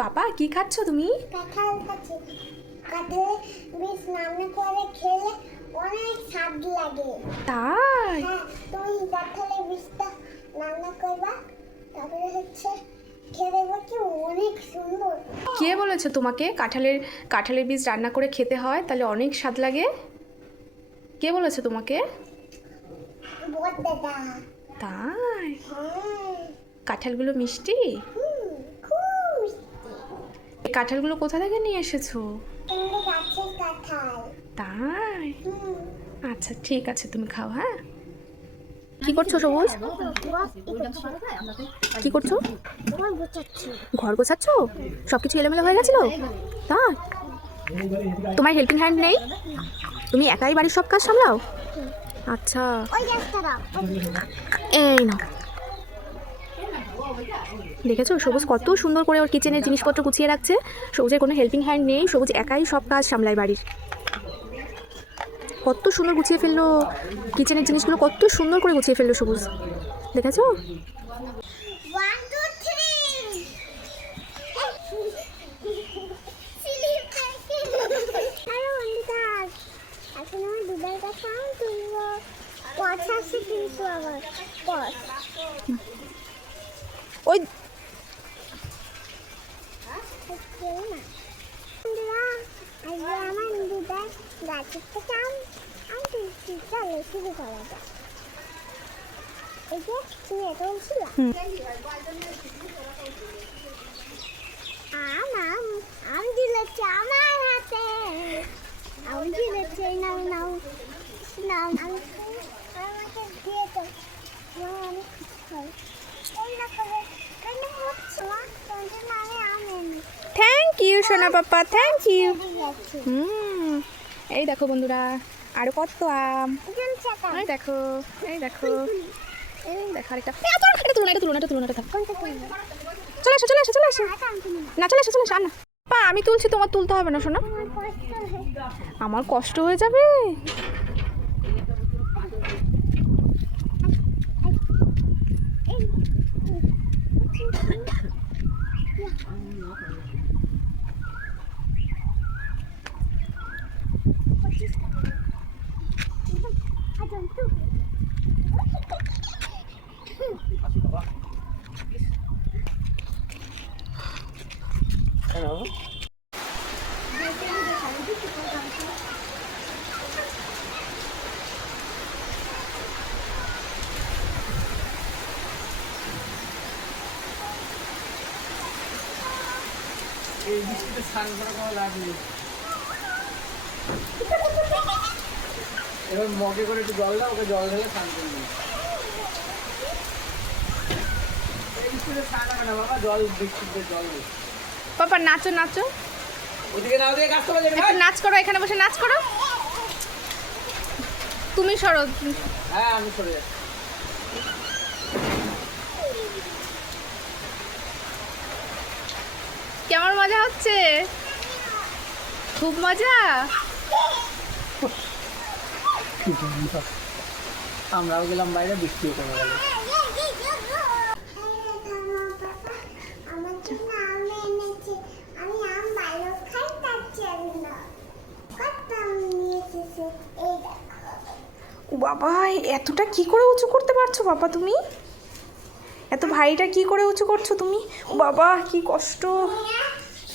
পাপা কি খাচ্ছ তুমি? কাঁঠাল খাচ্ছি। কাঁঠালে বীজ রান্না করে খেলে অনেক স্বাদ লাগে। তাই? হ্যাঁ, তুমি কাঁঠালের বীজটা রান্না করবা, তারপরে খেয়ে দেখবা কি অনেক সুন্দর। কে বলেছে তোমাকে কাঁঠালের বীজ রান্না করে খেতে হয় তাহলে অনেক স্বাদ লাগে? কে বলেছে তোমাকে? বড় দাদা। তাই? হ্যাঁ। কাঁঠালগুলো মিষ্টি? খুব মিষ্টি। এই কাঁঠালগুলো কোথা থেকে নিয়ে এসেছো? আমাদের গাছের কাঁঠাল। তাই? আচ্ছা ঠিক আছে, তুমি খাও। হ্যাঁ, কি করছো সবুজ? কি করছো? ঘর গোছাচ্ছ? সবকিছু এলোমেলো হয়ে গেছিল? তাই? তোমার হেল্পিং হ্যান্ড নেই? তুমি একাই বাড়ির সব কাজ সামলাও? আচ্ছা, এই নাও। দেখেছো সবুজ কত সুন্দর করে ওর কিচেনের জিনিসপত্র গুছিয়ে রাখছে। সবুজের কোনো হেল্পিং হ্যান্ড নেই, সবুজ একাই সব কাজ সামলায় বাড়ির। কত সুন্দর গুছিয়ে ফেললো কিচেনের জিনিসগুলো, কত সুন্দর করে গুছিয়ে ফেললো সবুজ। দেখেছো? 1 2 3 আরে বন্ধুরা, এখন আমি দুধের কাছে আম তুলবো। কথা আছে কিন্তু আবার পথ ওই আমার দুধের গাছের থেকে আম তুলছি। চলো শুরু করা যাক। এই যে তুমি এটা বলছিল আম দিলেছে আমার হাতে। আম দিলেছে নাও নাও নাও। আমাকে দিয়ে তো অনেক খুশি হয়। ওই না করে কেন হচ্ছে না তোমাদের নামে আম এনে। থ্যাংক ইউ সোনা পাপা, থ্যাংক ইউ। এই দেখো বন্ধুরা, আরো কত আম। এই দেখো, এই দেখো, এই দেখো আরেকটা। এটা তুলো না, থাক। চলে এসো চলে এসো চলে এসো। না চলে এসো চলে এসো। না পা, আমি তুলছি, তোমার তুলতে হবে না শোনা। আমার কষ্ট হয়ে যাবে। Hello. এই বৃষ্টিতে স্নান করে কোনো লাভ নেই। এবার মগে করে একটু জল দাও, ওকে জল ঢেলে স্নান করে নিই। এই বৃষ্টিতে স্নান হবে না বাবা, জল বৃষ্টিতে জল নেই। পাপা নাচো নাচো, ওদিকে না ওদিকে কাজ করা যাবে না। একটু নাচ করো, এখানে বসে নাচ করো। তুমি সরো। হ্যাঁ আমি সরে যাচ্ছি। কেমন মজা হচ্ছে? খুব মজা। আমরাও গেলাম বাইরে, বৃষ্টিও কমে গেল। বাবা, এতটা কি করে উঁচু করতে পারছো বাবা তুমি? এত ভারীটা কি করে উঁচু করছো তুমি? বাবা কি কষ্ট,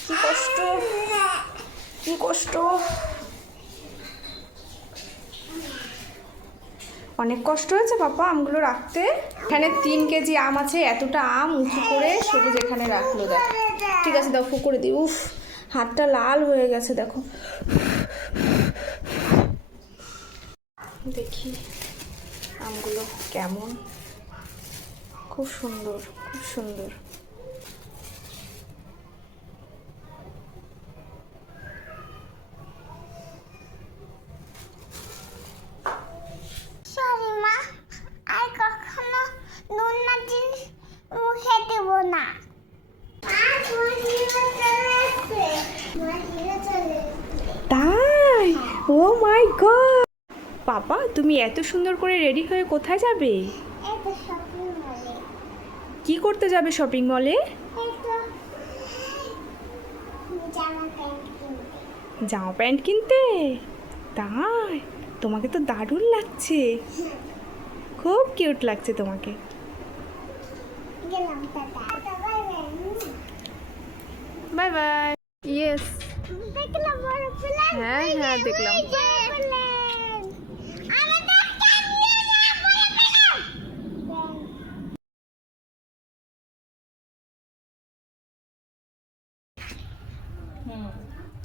কি কষ্ট, কি কষ্ট। অনেক কষ্ট হয়েছে বাবা আমগুলো রাখতে। এখানে 3 কেজি আম আছে, এতটা আম উঁচু করে সবুজ এখানে রাখলো। দেখো ঠিক আছে, দাও ফু করে দিই। উফ, হাতটা লাল হয়ে গেছে দেখো। দেখি আমগুলো কেমন। খুব সুন্দর, খুব সুন্দর। ও মাই গড, পাপা তুমি এত সুন্দর করে রেডি হয়ে কোথায় যাবে? এই তো শপিং মলে। কি করতে যাবে শপিং মলে? এই তো জামা প্যান্ট কিনতে। জামা প্যান্ট কিনতে? তাই? তোমাকে তো দারুণ লাগছে, খুব কিউট লাগছে তোমাকে। গেলাম, tata. Bye bye. Bye bye. Yes. দেখলাম বড় প্লেন। হ্যাঁ, হ্যাঁ, দেখলাম।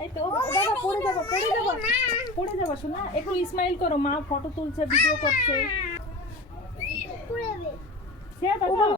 এই তো দাদা পড়ে যাবো পড়ে যাবো শোনা, একটু স্মাইল করো, মা ফটো তুলছে ভিডিও করছে। সে দাদা